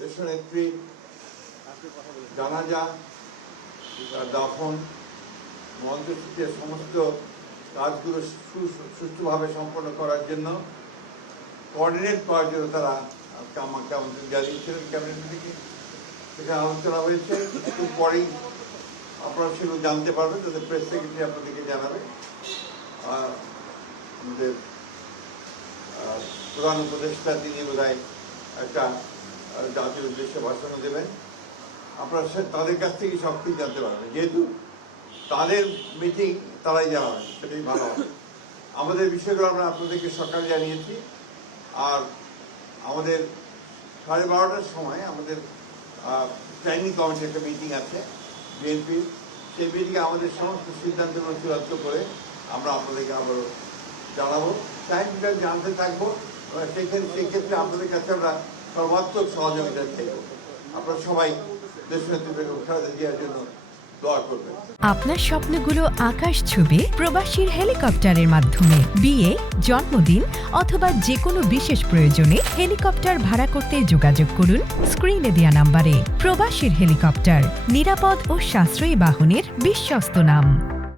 দেশনেত্রী জানাজা, তার দাফন মন্ত্রসূচির সমস্ত কাজগুলো সুষ্ঠুভাবে সম্পন্ন করার জন্য কোঅর্ডিনেট করার জন্য তারা আমাকে আমন্ত্রণ জানিয়েছিলেন ক্যাবিনেট থেকে। সেখানে আলোচনা হয়েছে। একটু পরেই আপনারা সেগুলো জানতে পারবেন, তাদের প্রেস সেক্রেটারি আপনাদেরকে জানাবে। আর আমাদের প্রধান উপদেষ্টা তিনি বোধহয় একটা জাতির উদ্দেশ্যে ভাষণ দেবেন। আপনারা তাদের কাছ থেকে সব কিছু জানতে পারবেন। যেহেতু তাদের মিটিং তারাই জানাবেন সেটাই ভালো হবে। আমাদের বিষয়গুলো আমরা আপনাদেরকে সকালে জানিয়েছি। আর আমাদের সাড়ে বারোটার সময় আমাদের প্ল্যানিং কমিটির একটা মিটিং আছে বিএনপির সেই মিটিংয়ে আমাদের সমস্ত সিদ্ধান্তগুলো চূড়ান্ত করে আমরা আপনাদেরকে আবারও জানাব। টাইমটা জানতে থাকব। সেক্ষেত্রে সেক্ষেত্রে আপনাদের কাছে আমরা সর্বাত্মক সহযোগিতা চাইব। আপনারা সবাই জন্য দোয়া আপনার স্বপ্নগুলো আকাশ ছুবে প্রবাসীর হেলিকপ্টারের মাধ্যমে। বিয়ে, জন্মদিন অথবা যে কোনো বিশেষ প্রয়োজনে হেলিকপ্টার ভাড়া করতে যোগাযোগ করুন স্ক্রিনে দেওয়া নাম্বারে। প্রবাসীর হেলিকপ্টার, নিরাপদ ও সাশ্রয়ী বাহনের বিশ্বস্ত নাম।